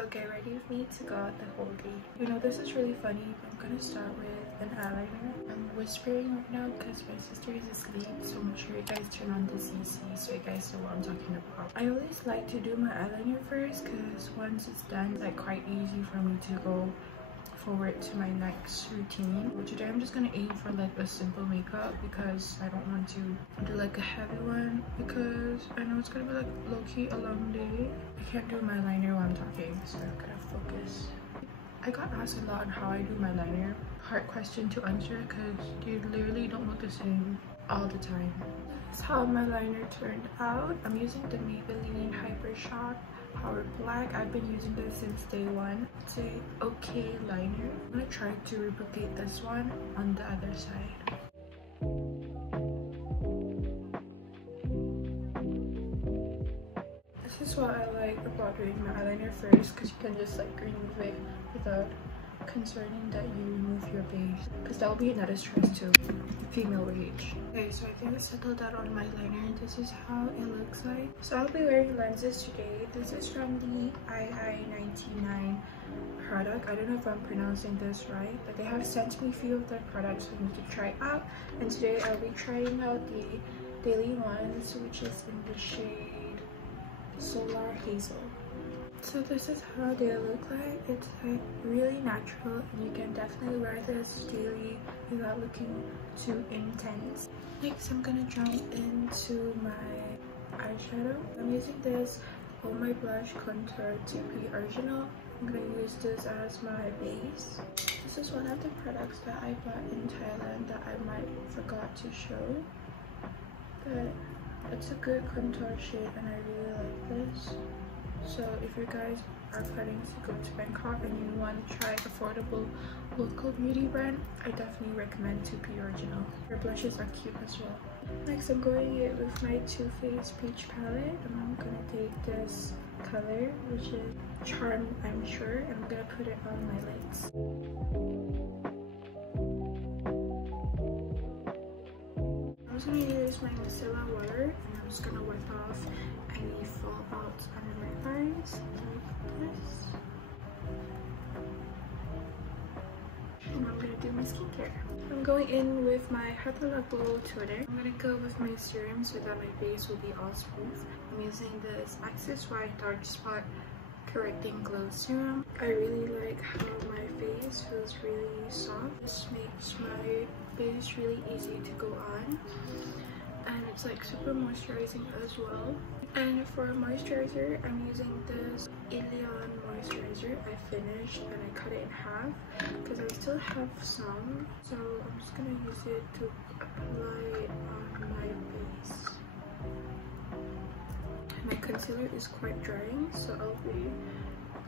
So get ready with me to go out the whole day. You know, this is really funny, but I'm gonna start with an eyeliner. I'm whispering right now because my sister is asleep, so make sure you guys turn on the CC so you guys know what I'm talking about. I always like to do my eyeliner first because once it's done, it's like quite easy for me to go forward to my next routine. Today I'm just gonna aim for like a simple makeup because I don't want to do like a heavy one because I know it's gonna be like low-key a long day. I can't do my liner while I'm talking, so I'm gonna focus. I got asked a lot on how I do my liner. Hard question to answer because they literally don't look the same all the time. This is how my liner turned out. I'm using the Maybelline Hyper Shock Power Black. I've been using this since day one. It's a okay liner. I'm gonna try to replicate this one on the other side. This is what I like about doing my eyeliner first because you can just like remove it without concerning that you remove your base, because that will be another stress to female rage. Okay, so I think I settled out on my liner. This is how it looks like. So I'll be wearing lenses today. This is from the II99 product. I don't know if I'm pronouncing this right, but they have sent me a few of their products for me to try out, and today I'll be trying out the daily ones, which is in the shade Solar Hazel. So this is how they look like. It's like really natural and you can definitely wear this daily without looking too intense. Next I'm gonna jump into my eyeshadow. I'm using this On My Blush Contour TP Original. I'm gonna use this as my base. This is one of the products that I bought in Thailand that I might forgot to show, but it's a good contour shade and I really like this. So if you guys are planning to go to Bangkok and you want to try affordable local beauty brand, I definitely recommend TP Original. Their blushes are cute as well. Next I'm going in with my Too Faced Peach palette, and I'm gonna take this color, which is Charm I'm Sure, and I'm gonna put it on my lids. I'm just gonna use my micellar water and I'm just gonna wipe off any fallouts under my eyes like this. And I'm gonna do my skincare. I'm going in with my Hada Labo toner. I'm gonna go with my serum so that my base will be all smooth. I'm using this Access Wide Dark Spot Correcting Glow Serum. I really like how my face feels really soft. This makes my base really easy to go on, and it's like super moisturizing as well. And for moisturizer, I'm using this ILLIYOON Moisturizer. I finished and I cut it in half because I still have some, so I'm just gonna use it to apply it on my base. My concealer is quite drying, so I'll be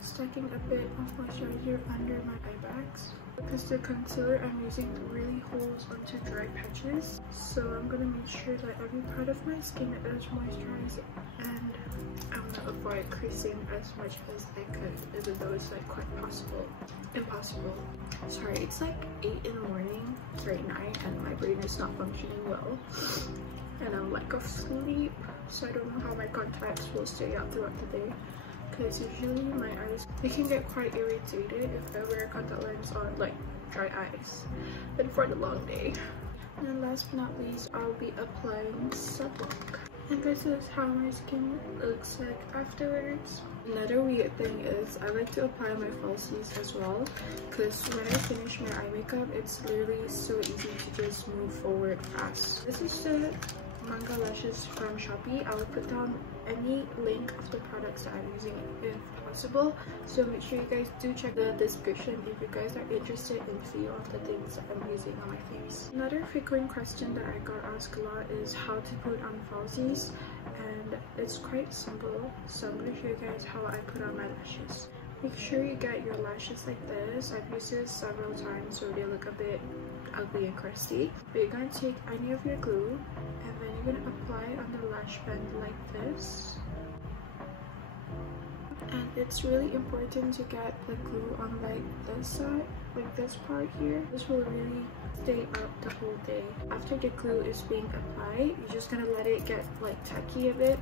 stacking a bit of moisturizer under my eye bags. Because the concealer I'm using really holds onto dry patches, so I'm gonna make sure that every part of my skin is moisturized, and I'm gonna avoid creasing as much as I could, even though it's like quite impossible. Sorry, it's like 8 in the morning right now and my brain is not functioning well, and I'm like asleep, so I don't know how my contacts will stay out throughout the day. Because usually my eyes, they can get quite irritated if I wear contact lens on like dry eyes and for the long day. And then last but not least, I'll be applying sunblock. And this is how my skin looks like afterwards. Another weird thing is I like to apply my falsies as well, because when I finish my eye makeup, it's literally so easy to just move forward fast. This is the Manga Lashes from Shopee. I will put down any link of the products that I'm using if possible, so make sure you guys do check the description if you guys are interested in a few of the things that I'm using on my face. Another frequent question that I got asked a lot is how to put on falsies, and it's quite simple, so I'm going to show you guys how I put on my lashes. Make sure you get your lashes like this. I've used this several times so they look a bit ugly and crusty. But you're going to take any of your glue and then you're going to apply it on the lash band like this. And it's really important to get the glue on like this side, like this part here. This will really stay out the whole day. After the glue is being applied, you're just gonna let it get like tacky a bit.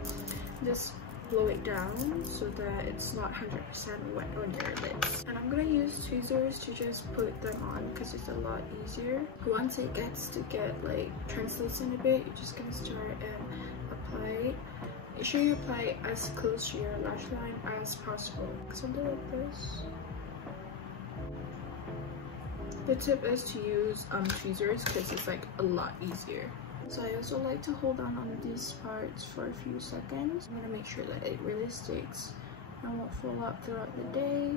Just blow it down so that it's not 100% wet on your lips. And I'm gonna use tweezers to just put them on because it's a lot easier. Once it gets to get like translucent a bit, you're just gonna start and apply it. Make sure you apply it as close to your lash line as possible. Something like this. The tip is to use tweezers because it's like a lot easier. So I also like to hold on these parts for a few seconds. I'm gonna make sure that it really sticks and won't fall out throughout the day.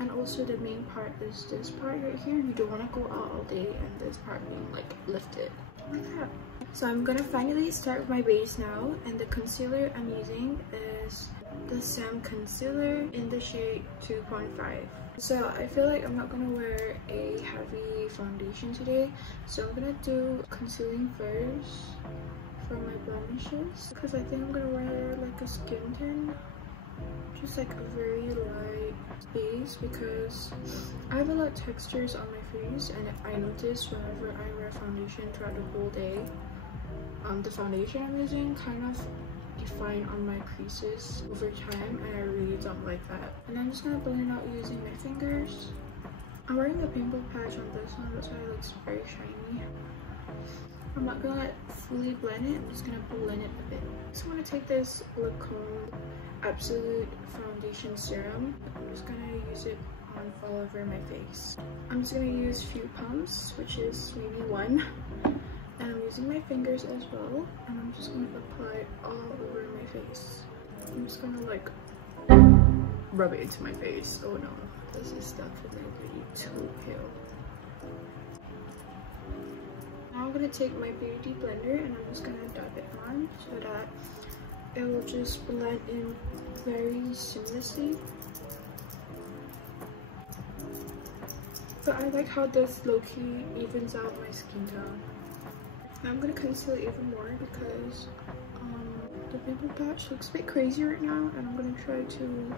And also the main part is this part right here. You don't want to go out all day and this part being like lifted like that. So I'm gonna finally start with my base now, and the concealer I'm using is the Saem Concealer in the shade 2.5. So I feel like I'm not gonna wear a heavy foundation today, so I'm gonna do concealing first for my blemishes because I think I'm gonna wear like a skin tone, just like a very light base, because I have a lot of textures on my face, and I notice whenever I wear foundation throughout the whole day, the foundation I'm using kind of define on my creases over time, and I really don't like that. And I'm just gonna blend it out using my fingers. I'm wearing a pimple patch on this one, that's why it looks very shiny. I'm not gonna fully blend it, I'm just gonna blend it a bit. So I'm gonna take this Lancome Absolute foundation serum. I'm just gonna use it on all over my face. I'm just gonna use a few pumps, which is maybe one. And I'm using my fingers as well, and I'm just going to apply it all over my face. I'm just going to like rub it into my face. Oh no, this is definitely too pale. Now I'm going to take my beauty blender and I'm just going to dab it on so that it will just blend in very seamlessly. But I like how this low-key evens out my skin tone. Now I'm gonna conceal it even more because the pimple patch looks a bit crazy right now, and I'm gonna try to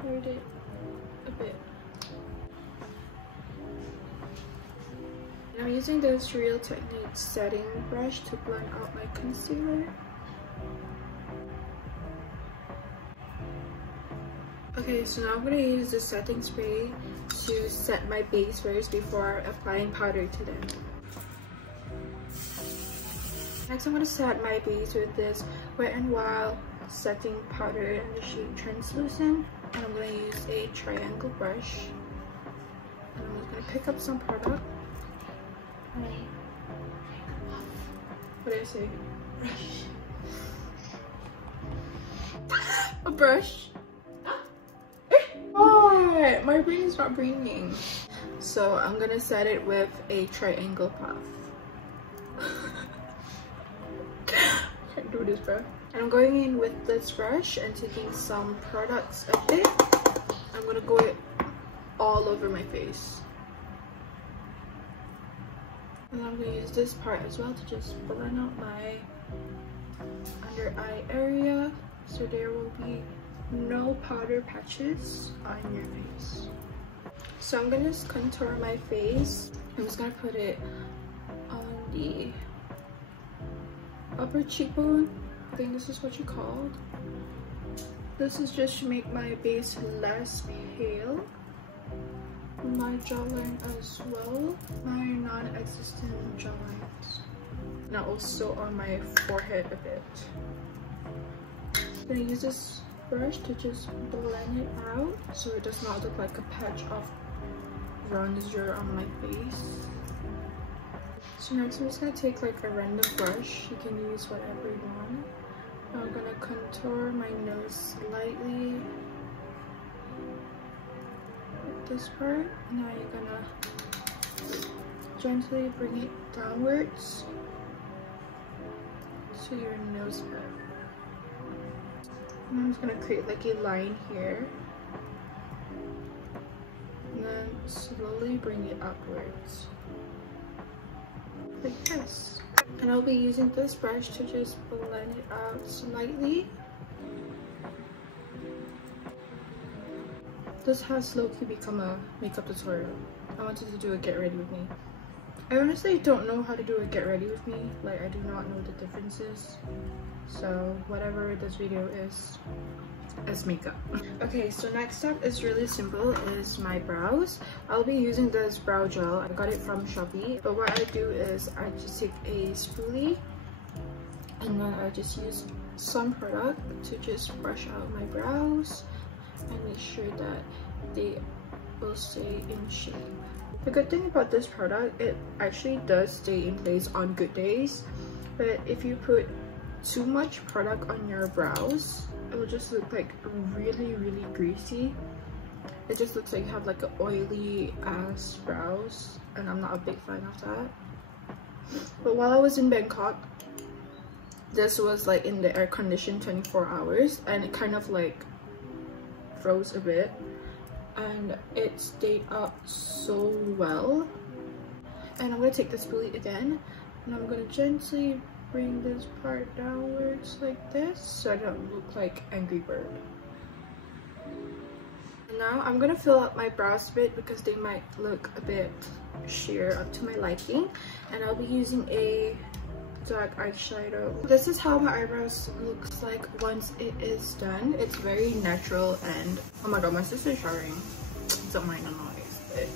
hide it a bit. And I'm using this Real Technique setting brush to blend out my concealer. Okay, so now I'm gonna use the setting spray to set my base first before applying powder to them. Next, I'm going to set my base with this Wet n Wild setting powder in the shade Translucent, and I'm going to use a triangle brush. And I'm just going to pick up some product. What did I say? Brush. A brush. What? My brain is not breathing. So I'm going to set it with a triangle puff. Do this, bro. And I'm going in with this brush and taking some products a bit. I'm gonna go it all over my face, and I'm gonna use this part as well to just blend out my under eye area so there will be no powder patches on your face. So I'm gonna just contour my face. I'm just gonna put it on the upper cheekbone. I think this is what you called. This is just to make my base less pale. My jawline as well, my non-existent jawlines. Now also on my forehead a bit. I'm gonna use this brush to just blend it out so it does not look like a patch of bronzer on my face. So next I'm just going to take like a random brush. You can use whatever you want. Now I'm going to contour my nose slightly with this part. Now you're going to gently bring it downwards to your nose part. And I'm just going to create like a line here. And then slowly bring it upwards. Like this. And I'll be using this brush to just blend it out slightly. This has low-key become a makeup tutorial. I wanted to do a get ready with me. I honestly don't know how to do a get ready with me. Like, I do not know the differences. so whatever this video is makeup. Okay, so next up is really simple, is my brows. I'll be using this brow gel. I got it from Shopee, but what I do is I just take a spoolie and then I just use some product to just brush out my brows and make sure that they will stay in shape. The good thing about this product, it actually does stay in place on good days, but if you put too much product on your brows, it will just look like really greasy. It just looks like you have like an oily ass brows, and I'm not a big fan of that. But while I was in Bangkok, this was like in the air conditioned 24 hours and it kind of like froze a bit and it stayed up so well. And I'm gonna take the spoolie again and I'm gonna gently bring this part downwards like this so I don't look like Angry Bird. Now I'm gonna fill up my brows a bit because they might look a bit sheer up to my liking, and I'll be using a dark eyeshadow. This is how my eyebrows looks like once it is done. It's very natural, and oh my god, my sister's showering. Don't mind the noise, but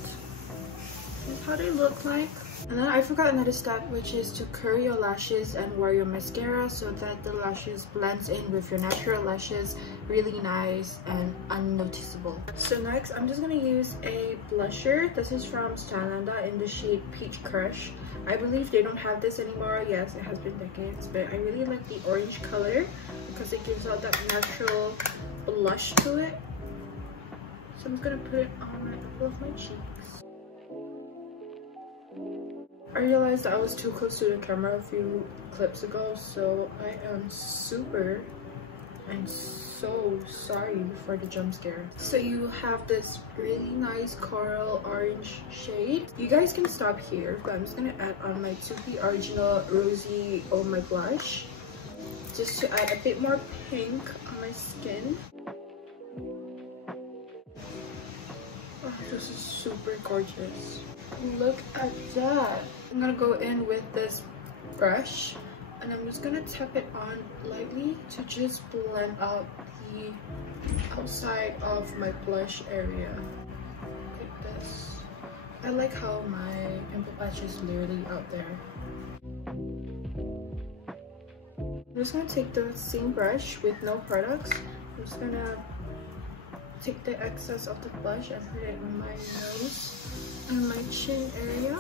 this is how they look like. And then I forgot another step, which is to curl your lashes and wear your mascara so that the lashes blends in with your natural lashes really nice and unnoticeable. So next, I'm just gonna use a blusher. This is from Stylenanda in the shade Peach Crush. I believe they don't have this anymore. Yes, it has been decades, but I really like the orange color because it gives out that natural blush to it. So I'm just gonna put it on a couple of my cheeks. I realized I was too close to the camera a few clips ago, so I am super and so sorry for the jump scare. So you have this really nice coral orange shade. You guys can stop here, but I'm just gonna add on my 2P Original Rosy Oh My blush just to add a bit more pink on my skin. Oh, this is super gorgeous. Look at that. I'm gonna go in with this brush and I'm just gonna tap it on lightly to just blend out the outside of my blush area like this. I like how my pimple patch is literally out there. I'm just gonna take the same brush with no products. I'm just gonna take the excess of the blush and put it on my nose and my chin area.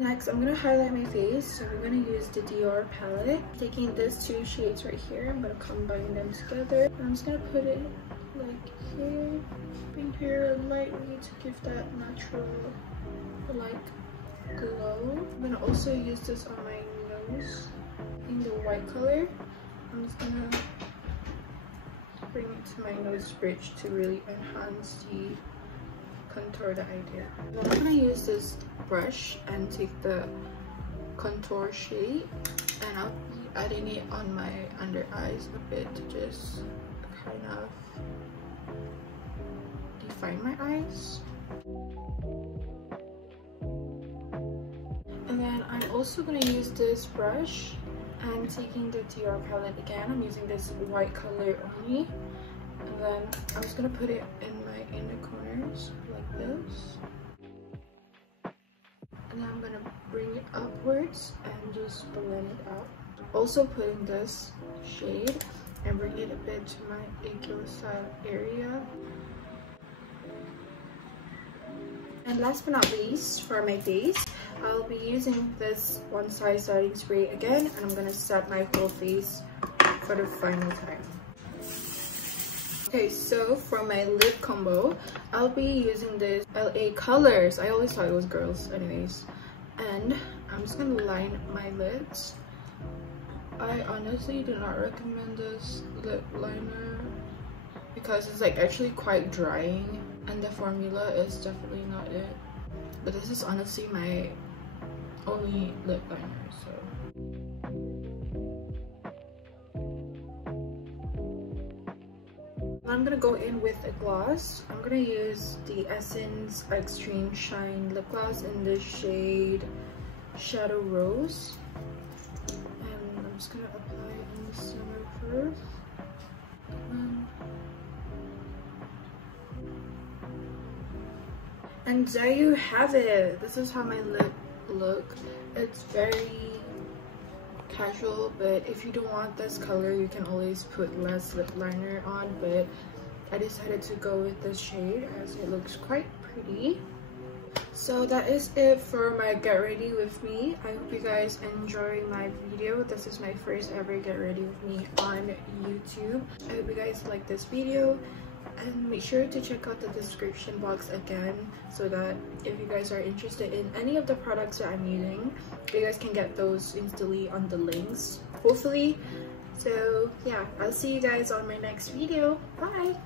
Next, I'm gonna highlight my face, so we're gonna use the Dior palette. Taking these two shades right here, I'm gonna combine them together. And I'm just gonna put it like here, in here lightly to give that natural like glow. I'm gonna also use this on my nose in the white color. I'm just gonna bring it to my nose bridge to really enhance the contour that I did. I'm gonna use this brush and take the contour shade and I'll be adding it on my under eyes a bit to just kind of define my eyes. And then I'm also gonna use this brush and taking the Dior palette again. I'm using this white color only, and then I'm just gonna put it in my inner corners like this, and then I'm gonna bring it upwards and just blend it out. Also putting this shade and bring it a bit to my ankle side area. And last but not least, for my face, I'll be using this One Size setting spray again, and I'm gonna set my whole face for the final time. Okay, so for my lip combo, I'll be using this LA Colors. I always thought it was girls anyways. And I'm just gonna line my lids. I honestly do not recommend this lip liner because it's like actually quite drying and the formula is definitely not it. But this is honestly my only lip liner, so. I'm gonna go in with a gloss. I'm gonna use the Essence Extreme Shine lip gloss in the shade Shadow Rose. And I'm just gonna apply it in the center colors. And there you have it. This is how my lip look. It's very casual, but if you don't want this color, you can always put less lip liner on, but I decided to go with this shade as it looks quite pretty. So that is it for my get ready with me. I hope you guys enjoy my video. This is my first ever get ready with me on YouTube. I hope you guys like this video, and make sure to check out the description box again so that if you guys are interested in any of the products that I'm using, you guys can get those instantly on the links, hopefully. So yeah, I'll see you guys on my next video. Bye.